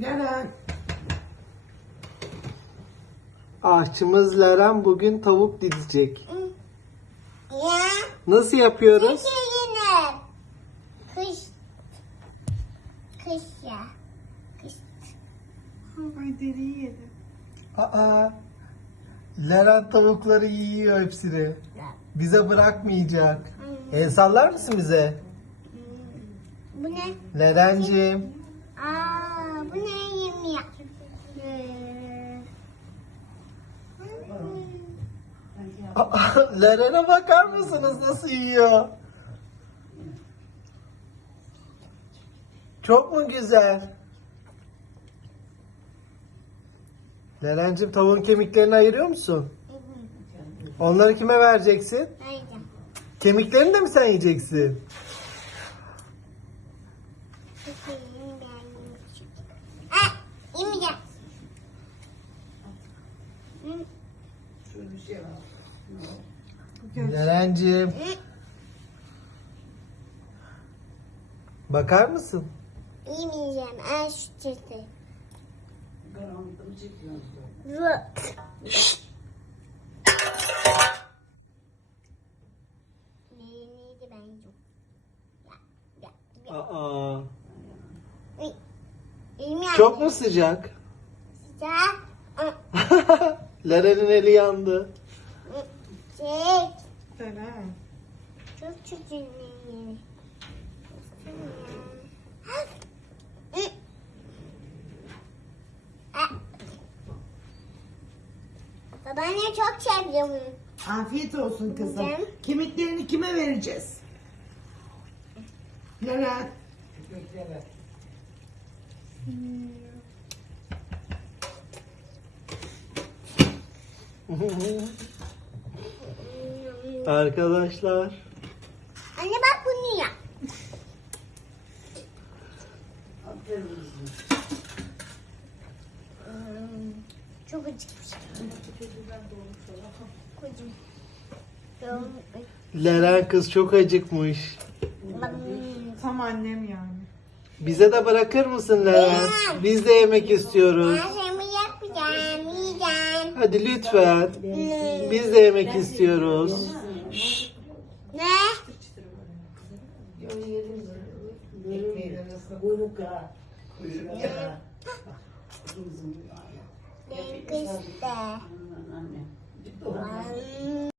Leren. Aşçımız Leren bugün tavuk didecek. Ya. Nasıl yapıyoruz? Kış yine. Kış. Kış ya. Kış. Ay deriyi yedi. Aa, Leren tavukları yiyor hepsini. Bize bırakmayacak. El sallar mısın bize? Bu ne? Lerencim. Bu ne yemiyor? Ee, Leren'e bakar mısınız nasıl yiyor? Çok mu güzel? Lerencim tavuğun kemiklerini ayırıyor musun? Onları kime vereceksin? Kemiklerini de mi sen yiyeceksin? Hı, Şöyle bir şey var. Lerencim hı. bakar mısın? Yemeyeceğim. Al şu çiçeği. Karanlıkta çekiyorsun? Rot. Neydi ben yok. Ya, ya, ya. Aa, Ay, Yemiyorum. Çok mu sıcak? Sıcak. Leren'in eli yandı. Çek. Leren. Çok yeri. Babaanne çok seviyorum. Afiyet olsun kızım. Güzel. Kemiklerini kime vereceğiz? Leren. Arkadaşlar. Anne bak bunu yap. Çok acıkmış. Leren kız çok acıkmış. Tam annem yani. Bize de bırakır mısın Leren? Biz de yemek istiyoruz. Ben seni yapacağım, yiyeceğim. Hadi lütfen. Biz de yemek istiyoruz. Ne? Ben kıstı.